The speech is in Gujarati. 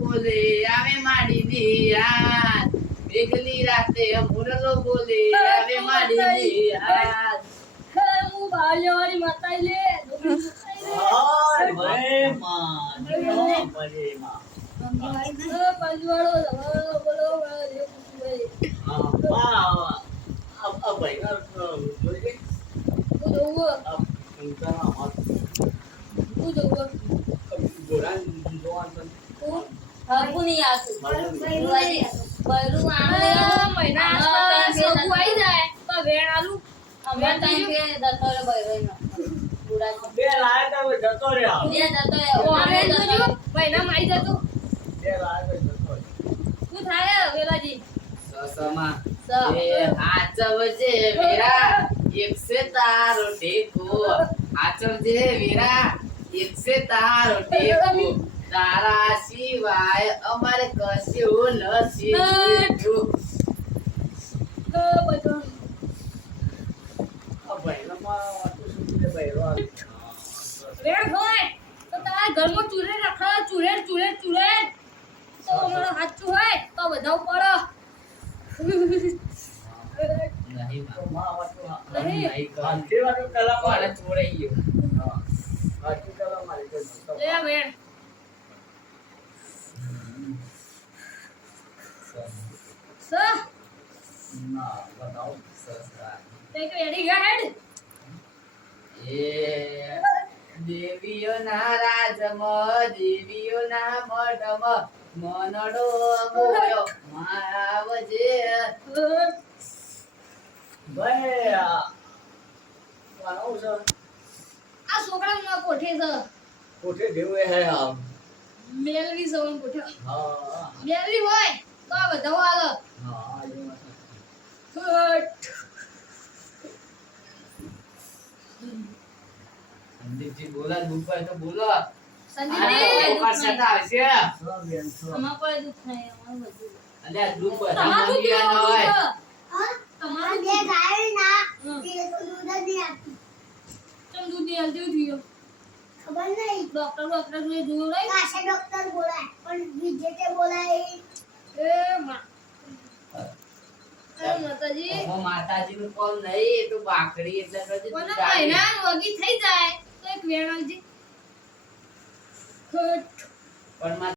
બોલે આવે માડીની યાદ મેઘલી રાતે મુરલો બોલે આવે માડીની યાદ હું બાવળિયાવાળી માતાઈ લે હાય ભલે માં ભલે માં પંજવાળો બોલો રે આ ભાઈ જોઈ હું જોઉં આ સંતાના હાથ હું જોઉં ગોરાન જોવાન પણ હરકું નહીં આવતું બૈરું આમ મહિના સોકું આવી જાય તો વેણ આલું અમે ટાઈમ કે દતો રે બૈરો બે લાયા તો જતો રહ્યા બે દતો ઓમે જોજો મહિના માં આવી જતો બે લાયા તો જતો શું થાય વેલાજી સસમા એ આચવજે વીરા એક સે તારો ટેકો આચવજે વીરા એક સે તારો ટેકો તારા સિવાય અમારે કશું નથી બધો આ ભાઈ માં વાતો સુધીને બૈરો વેણ હોય તો તારા ઘરમાં ચૂરે રાખા ચૂરે તો અમારો હાચું હોય તો બધા પડો નહીં તો માં વાતો નહીં નહીં કર અંતે વાતો કલા મારે મારે ચોરાઈ ગયો આટલી કલા મારી તો લે વેણ સ ના બતાવો સસરા તે કે એડી ગયા હેડ એ દેવીઓના રાજમાં દેવીઓના મઢમાં મનડો મોયો માવજે ભાઈ વાળો છે આ છોકરા કોઠે છે કોઠે જેવું હે આમ મેલવી સવન કોઠે હા મેલવી હોય તો આ બધા હાલ હા એ સંદીપજી બોલા દુઃખ હોય તો બોલો સંદીપજી ઓકાર સાથે આવશે વાત બેન છો અમાર કોઈ દુખ થાય અમાર બધું અલ્યા દુઃખ બધા તમારું માંગ્યા ન હોય તમારું જે ગાય ના હમ. તે તો દૂધ જ નહીં આપતી. ચમ દૂધ ની હલ્દી થયો ખબર નહીં ડોક્ટર ને જોયું નહીં પાસે ડોક્ટર બોલાય પણ બીજે તે બોલાય એ માં એ માતાજી ઓમો માતાજીનું કોમ નહીં એ તો બાકડી એટલે તો જે કોના તું મહિના વગી થઈ જાય તો એક વેણ આવજે પણ